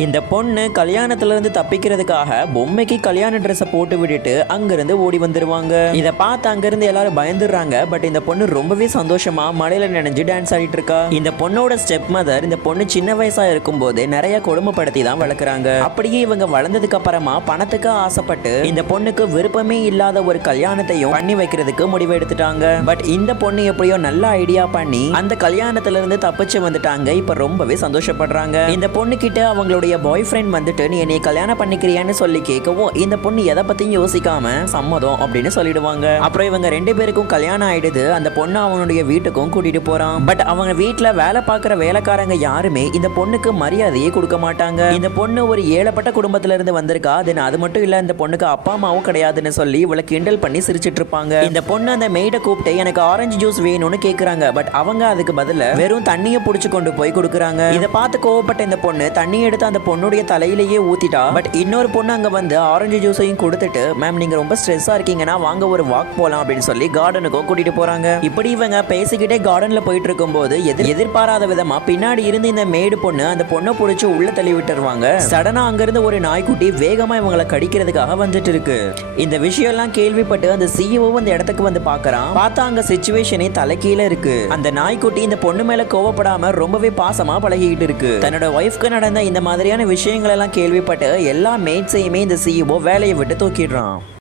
இந்த பொண்ணு கல்யாணத்துல இருந்து தப்பிக்கிறதுக்காக பொம்மைக்கு கல்யாண ட்ரெஸ்ஸை போட்டு விட்டுட்டு அங்கிருந்து ஓடி வந்துருவாங்க. இதை பார்த்து அங்கிருந்து எல்லாரும் பயந்துடுறாங்க. பட் இந்த பொண்ணு ரொம்பவே சந்தோஷமா மழையில நினைஞ்சு டான்ஸ் ஆடிட்டு இருக்கா. இந்த பொண்ணோட ஸ்டெப் மதர் இந்த பொண்ணு சின்ன வயசா இருக்கும் போது நிறைய கொடுமைப்படுத்தி தான் வளர்க்குறாங்க. அப்படியே இவங்க வளர்ந்ததுக்கு அப்புறமா பணத்துக்கு ஆசைப்பட்டு இந்த பொண்ணுக்கு விருப்பமே இல்லாத ஒரு கல்யாணத்தையும் பண்ணி வைக்கிறதுக்கு முடிவு எடுத்துட்டாங்க. பட் இந்த பொண்ணு எப்படியோ நல்ல ஐடியா பண்ணி அந்த கல்யாணத்துல இருந்து தப்பிச்சு வந்துட்டாங்க. இப்ப ரொம்பவே சந்தோஷப்படுறாங்க. இந்த பொண்ணு கிட்ட அவங்களோட பாய் ஃப்ரெண்ட் வந்துட்டு நீ என்னை கல்யாணம் பண்ணிக்கிறியான்னு சொல்லி கேட்கவும் இந்த பொண்ணு எதை பத்தியும் யோசிக்காம சம்மதம் அப்படின்னு சொல்லிடுவாங்க. அப்புறம் இவங்க ரெண்டு பேருக்கும் கல்யாணம் ஆயிடுது. அந்த பொண்ணு அவனுடைய வீட்டுக்கும் கூட்டிட்டு போறான். பட் அவங்க வீட்டுல வேலை பார்க்குற வேலைக்காரங்க யாருமே இந்த பொண்ணுக்கு மரியாதையே கொடுக்க மாட்டாங்க. இந்த பொண்ணு ஒரு ஏழப்பட்ட குடும்பத்துல இருந்து வந்திருக்கா. அது மட்டும் இல்ல இந்த பொண்ணுக்கு அப்பா அம்மாவும் கிடையாதுன்னு சொல்லி இவளை கிண்டல் பண்ணி சிரிச்சிட்டு இருப்பாங்க. இந்த பொண்ணு அந்த மெய்ட கூப்பிட்டு எனக்கு ஆரஞ்சு ஜூஸ் வேணும்னு கேக்குறாங்க. பட் அவங்க அதுக்கு பதில வெறும் தண்ணியை புடிச்சு கொண்டு போய் கொடுக்குறாங்க. இதை பார்த்து கோவப்பட்ட இந்த பொண்ணு தண்ணி எடுத்து அந்த பொண்ணுடைய தலையிலேயே ஊத்திட்டா. பட் இன்னொரு பொண்ணு அங்க வந்து ஆரஞ்சு ஜூஸையும் கொடுத்துட்டு மேம் நீங்க ரொம்ப ஸ்ட்ரெஸ்ஸா இருக்கீங்கன்னா வாங்க ஒரு வாக் போலாம் அப்படின்னு சொல்லி கார்டனுக்கும் கூட்டிட்டு போறாங்க. இப்படி இவங்க பேசிக்கிட்டே கார்டன்ல போயிட்டு இருக்கும் போது எதிர்பாராத விதமா பின்னாடி இருந்து இந்த மேடு பொண்ணு அந்த பொண்ணை புடிச்சு உள்ள தள்ளி விட்டுருவாங்க. சடனா அங்க இருந்து ஒரு நாய்க்குட்டி வேகமா இவங்களை கடிக்கிறதுக்காக வந்துட்டு இருக்கு. இந்த விஷயம் எல்லாம் கேள்விப்பட்டு அந்த சிஇஓ அந்த இடத்துக்கு வந்து பாக்குறான். பார்த்தா அங்க சிச்சுவேஷனே தலைகீழ இருக்கு. அந்த நாய்க்குட்டி இந்த பொண்ணு மேல கோவப்படாம ரொம்பவே பாசமா பழகிட்டு இருக்கு. தன்னோட ஒய்ஃப்க்கு நடந்த இந்த மாதிரியான விஷயங்கள் எல்லாம் கேள்விப்பட்டு எல்லா மேட்ஸையுமே இந்த சிஇஓ வேலையை விட்டு தூக்கிடுறான்.